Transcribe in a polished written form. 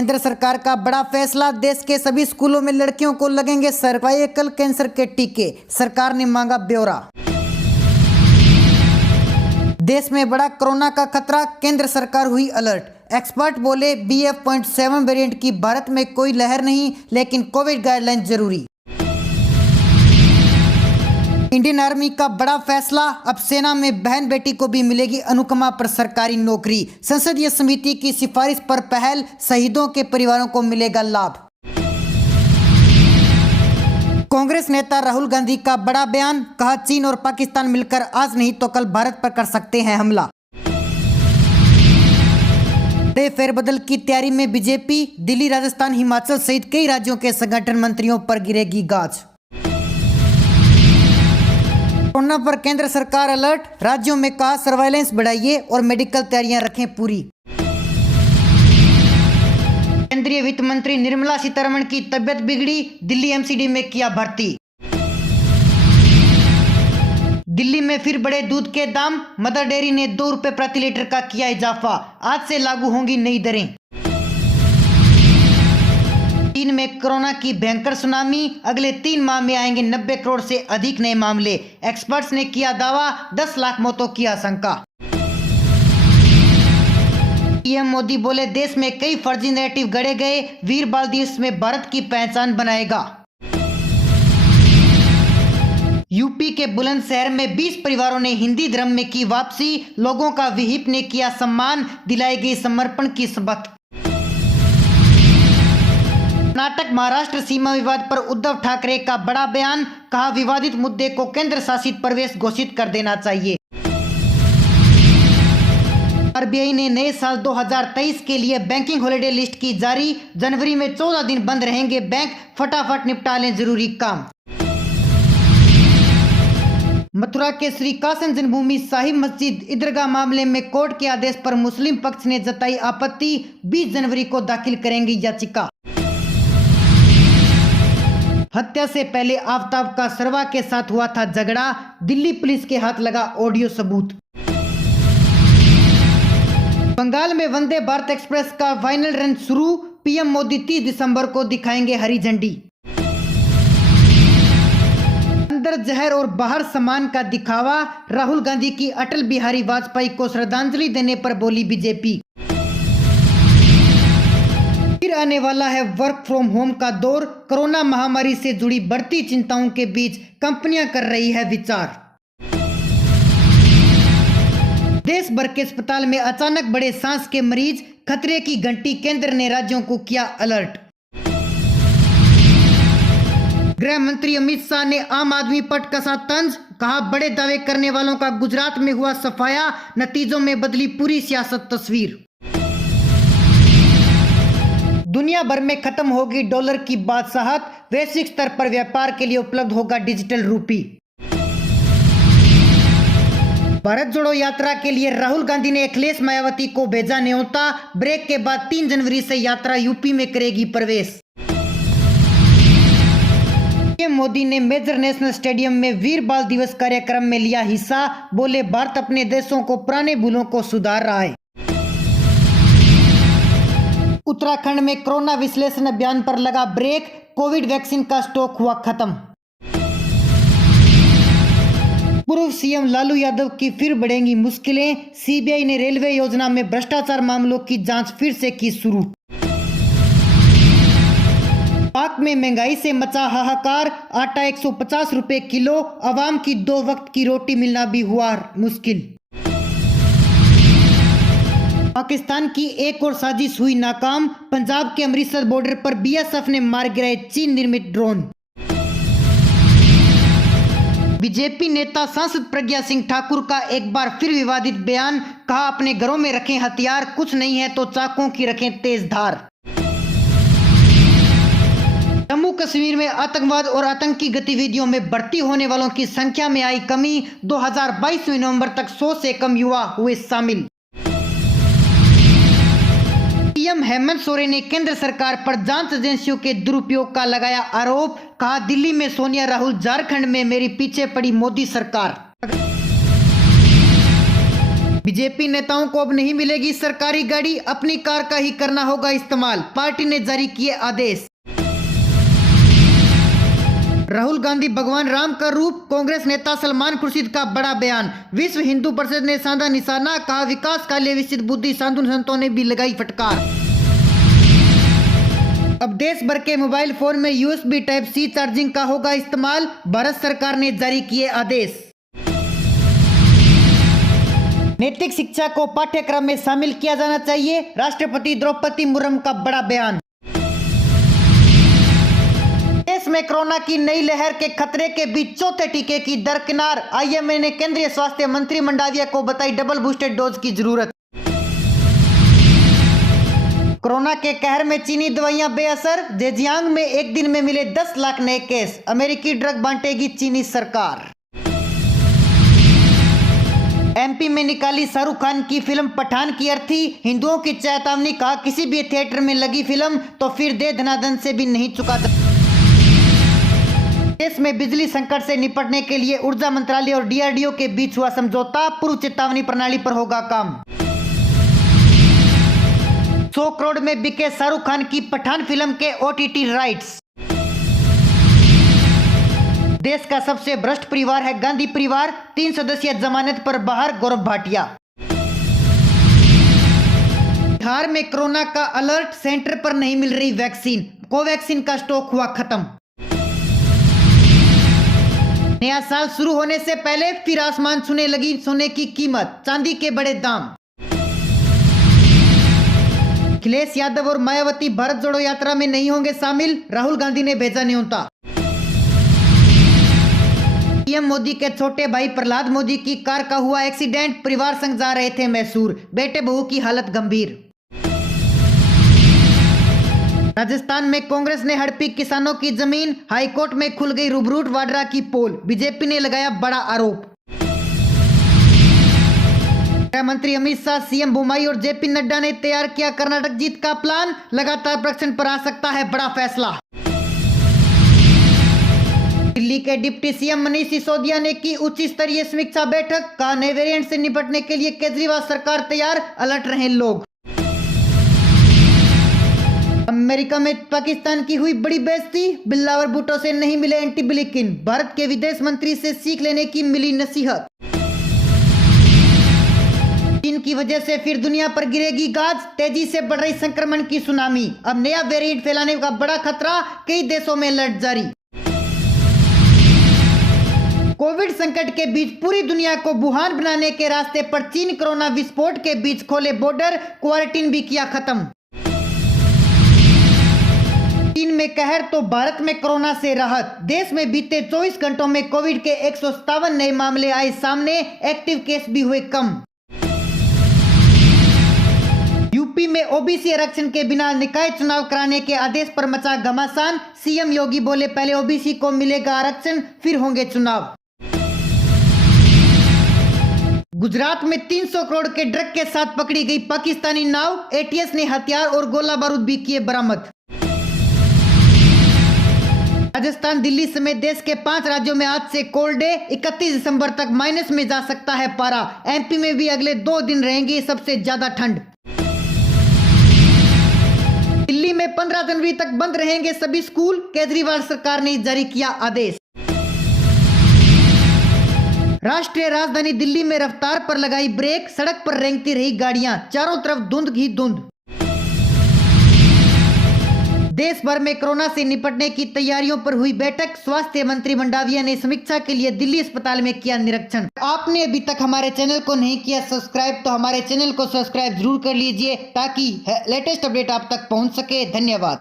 केंद्र सरकार का बड़ा फैसला, देश के सभी स्कूलों में लड़कियों को लगेंगे सर्वाइकल कैंसर के टीके, सरकार ने मांगा ब्यौरा। देश में बड़ा कोरोना का खतरा, केंद्र सरकार हुई अलर्ट। एक्सपर्ट बोले BF.7 वेरिएंट की भारत में कोई लहर नहीं, लेकिन कोविड गाइडलाइन जरूरी। इंडियन आर्मी का बड़ा फैसला, अब सेना में बहन बेटी को भी मिलेगी अनुकंपा पर सरकारी नौकरी। संसदीय समिति की सिफारिश पर पहल, शहीदों के परिवारों को मिलेगा लाभ। कांग्रेस नेता राहुल गांधी का बड़ा बयान, कहा चीन और पाकिस्तान मिलकर आज नहीं तो कल भारत पर कर सकते हैं हमला। बड़े फेरबदल की तैयारी में बीजेपी, दिल्ली, राजस्थान, हिमाचल सहित कई राज्यों के संगठन मंत्रियों पर गिरेगी गाज। कोरोना पर केंद्र सरकार अलर्ट, राज्यों में कहा सर्वाइलेंस बढ़ाइए और मेडिकल तैयारियां रखें पूरी। केंद्रीय वित्त मंत्री निर्मला सीतारमण की तबियत बिगड़ी, दिल्ली MCD में किया भर्ती। दिल्ली में फिर बढ़े दूध के दाम, मदर डेयरी ने 2 रुपए प्रति लीटर का किया इजाफा, आज से लागू होंगी नई दरें। चीन में कोरोना की भयंकर सुनामी, अगले 3 माह में आएंगे 90 करोड़ से अधिक नए मामले, एक्सपर्ट्स ने किया दावा, 10 लाख मौतों की आशंका। पीएम मोदी बोले देश में कई फर्जी नैरेटिव गढ़े गए, वीर बाल दिवस में भारत की पहचान बनाएगा। यूपी के बुलंदशहर में 20 परिवारों ने हिंदी धर्म में की वापसी, लोगों का विहिप ने किया सम्मान, दिलाई गई समर्पण की शपथ। कर्नाटक महाराष्ट्र सीमा विवाद पर उद्धव ठाकरे का बड़ा बयान, कहा विवादित मुद्दे को केंद्र शासित प्रदेश घोषित कर देना चाहिए। RBI ने नए साल 2023 के लिए बैंकिंग हॉलिडे लिस्ट की जारी, जनवरी में 14 दिन बंद रहेंगे बैंक, फटाफट निपटा लें जरूरी काम। मथुरा के श्री काशन जन्मभूमि साहिब मस्जिद ईदगाह मामले में कोर्ट के आदेश पर मुस्लिम पक्ष ने जताई आपत्ति, 20 जनवरी को दाखिल करेंगे याचिका। हत्या से पहले आफ्ताब का सरवा के साथ हुआ था झगड़ा, दिल्ली पुलिस के हाथ लगा ऑडियो सबूत। बंगाल में वंदे भारत एक्सप्रेस का फाइनल रन शुरू, पीएम मोदी 30 दिसंबर को दिखाएंगे हरी झंडी। अंदर जहर और बाहर सामान का दिखावा, राहुल गांधी की अटल बिहारी वाजपेयी को श्रद्धांजलि देने पर बोली बीजेपी। फिर आने वाला है वर्क फ्रॉम होम का दौर, कोरोना महामारी से जुड़ी बढ़ती चिंताओं के बीच कंपनियां कर रही है विचार। देश भर के अस्पताल में अचानक बढ़े सांस के मरीज, खतरे की घंटी, केंद्र ने राज्यों को किया अलर्ट। गृह मंत्री अमित शाह ने आम आदमी पर कसा तंज, कहा बड़े दावे करने वालों का गुजरात में हुआ सफाया, नतीजों में बदली पूरी सियासत तस्वीर। दुनिया भर में खत्म होगी डॉलर की बादशाहत, वैश्विक स्तर पर व्यापार के लिए उपलब्ध होगा डिजिटल रूपी। भारत जोड़ो यात्रा के लिए राहुल गांधी ने अखिलेश मायावती को भेजा न्योता, ब्रेक के बाद 3 जनवरी से यात्रा यूपी में करेगी प्रवेश। पीएम मोदी ने मेजर नेशनल स्टेडियम में वीर बाल दिवस कार्यक्रम में लिया हिस्सा, बोले भारत अपने देशों को पुराने भूलों को सुधार रहा है। उत्तराखंड में कोरोना विश्लेषण अभियान पर लगा ब्रेक, कोविड वैक्सीन का स्टॉक हुआ खत्म। पूर्व सीएम लालू यादव की फिर बढ़ेंगी मुश्किलें, सीबीआई ने रेलवे योजना में भ्रष्टाचार मामलों की जांच फिर से की शुरू। पाक में महंगाई से मचा हाहाकार, आटा 150 रुपए किलो, आवाम की 2 वक्त की रोटी मिलना भी हुआ मुश्किल। पाकिस्तान की एक और साजिश हुई नाकाम, पंजाब के अमृतसर बॉर्डर पर BSF ने मार गिराए चीन निर्मित ड्रोन। बीजेपी नेता सांसद प्रज्ञा सिंह ठाकुर का एक बार फिर विवादित बयान, कहा अपने घरों में रखें हथियार, कुछ नहीं है तो चाकुओं की रखें तेज धार। जम्मू कश्मीर में आतंकवाद और आतंकी गतिविधियों में भर्ती होने वालों की संख्या में आई कमी, 2022 नवंबर तक 100 से कम युवा हुए शामिल। पीएम हेमंत सोरेन ने केंद्र सरकार पर जांच एजेंसियों के दुरुपयोग का लगाया आरोप, कहा दिल्ली में सोनिया राहुल, झारखंड में मेरी पीछे पड़ी मोदी सरकार। बीजेपी नेताओं को अब नहीं मिलेगी सरकारी गाड़ी, अपनी कार का ही करना होगा इस्तेमाल, पार्टी ने जारी किए आदेश। राहुल गांधी भगवान राम का रूप, कांग्रेस नेता सलमान खुर्शीद का बड़ा बयान। विश्व हिंदू परिषद ने साधा निशाना, कहा विकास के लिए विस्तृत बुद्धि, साधु संतों ने भी लगाई फटकार। अब देश भर के मोबाइल फोन में USB Type-C चार्जिंग का होगा इस्तेमाल, भारत सरकार ने जारी किए आदेश। नैतिक शिक्षा को पाठ्यक्रम में शामिल किया जाना चाहिए, राष्ट्रपति द्रौपदी मुर्मू का बड़ा बयान। देश में कोरोना की नई लहर के खतरे के बीच चौथे टीके की दरकिनार, IMA ने केंद्रीय स्वास्थ्य मंत्री मंडाविया को बताई डबल बूस्टर डोज की जरूरत। कोरोना के कहर में चीनी दवाइयां बेअसर, जेजियांग में एक दिन में मिले 10 लाख नए केस, अमेरिकी ड्रग बांटेगी चीनी सरकार। MP में निकाली शाहरुख खान की फिल्म पठान की अर्थी, हिंदुओं की चेतावनी, कहा किसी भी थिएटर में लगी फिल्म तो फिर दे धनाधन से भी नहीं चुका। देश में बिजली संकट से निपटने के लिए ऊर्जा मंत्रालय और DRDO के बीच हुआ समझौता, पूर्व चेतावनी प्रणाली पर होगा काम। 100 करोड़ में बिके शाहरुख खान की पठान फिल्म के OTT राइट्स। देश का सबसे भ्रष्ट परिवार है गांधी परिवार, 3 सदस्यीय जमानत पर बाहर गौरव भाटिया। बिहार में कोरोना का अलर्ट, सेंटर पर नहीं मिल रही वैक्सीन, कोवैक्सीन का स्टॉक हुआ खत्म। नया साल शुरू होने से पहले फिर आसमान छूने लगी सोने की कीमत, चांदी के बड़े दाम। अखिलेश यादव और मायावती भारत जोड़ो यात्रा में नहीं होंगे शामिल, राहुल गांधी ने भेजा न्योता। पीएम मोदी के छोटे भाई प्रहलाद मोदी की कार का हुआ एक्सीडेंट, परिवार संग जा रहे थे मैसूर, बेटे बहू की हालत गंभीर। राजस्थान में कांग्रेस ने हड़पी किसानों की जमीन, हाईकोर्ट में खुल गई रूबरूट वाड्रा की पोल, बीजेपी ने लगाया बड़ा आरोप। गृह मंत्री अमित शाह, CM बुमाई और JP नड्डा ने तैयार किया कर्नाटक जीत का प्लान, लगातार प्रश्न पर आ सकता है बड़ा फैसला। दिल्ली के डिप्टी CM मनीष सिसोदिया ने की उच्च स्तरीय समीक्षा बैठक, कहा नए वेरिएंट से निपटने के लिए केजरीवाल सरकार तैयार, अलर्ट रहे लोग। अमेरिका में पाकिस्तान की हुई बड़ी बेइज्जती, बिल्लावर भुट्टो से नहीं मिले एंटी ब्लिंकन, भारत के विदेश मंत्री से सीख लेने की मिली नसीहत। चीन की वजह से फिर दुनिया पर गिरेगी गाज, तेजी से बढ़ रही संक्रमण की सुनामी, अब नया वेरिएंट फैलाने का बड़ा खतरा, कई देशों में अलर्ट जारी। कोविड संकट के बीच पूरी दुनिया को वुहान बनाने के रास्ते पर चीन कोरोना विस्फोट के बीच खोले बॉर्डर, क्वारंटीन भी किया खत्म। चीन में कहर तो भारत में कोरोना से राहत, देश में बीते 24 घंटों में कोविड के 157 नए मामले आए सामने, एक्टिव केस भी हुए कम। यूपी में OBC आरक्षण के बिना निकाय चुनाव कराने के आदेश पर मचा घमासान, CM योगी बोले पहले OBC को मिलेगा आरक्षण, फिर होंगे चुनाव। गुजरात में 300 करोड़ के ड्रग के साथ पकड़ी गई पाकिस्तानी नाव, ATS ने हथियार और गोला बारूद भी किए बरामद। राजस्थान, दिल्ली समेत देश के 5 राज्यों में आज से कोल्ड डे, 31 दिसंबर तक माइनस में जा सकता है पारा, MP में भी अगले 2 दिन रहेंगी सबसे ज्यादा ठंड। दिल्ली में 15 जनवरी तक बंद रहेंगे सभी स्कूल, केजरीवाल सरकार ने जारी किया आदेश। राष्ट्रीय राजधानी दिल्ली में रफ्तार पर लगाई ब्रेक, सड़क पर रेंगती रही गाड़ियां, चारों तरफ धुंध ही धुंध। देश भर में कोरोना से निपटने की तैयारियों पर हुई बैठक, स्वास्थ्य मंत्री मंडाविया ने समीक्षा के लिए दिल्ली अस्पताल में किया निरीक्षण। आपने अभी तक हमारे चैनल को नहीं किया सब्सक्राइब तो हमारे चैनल को सब्सक्राइब जरूर कर लीजिए ताकि लेटेस्ट अपडेट आप तक पहुंच सके। धन्यवाद।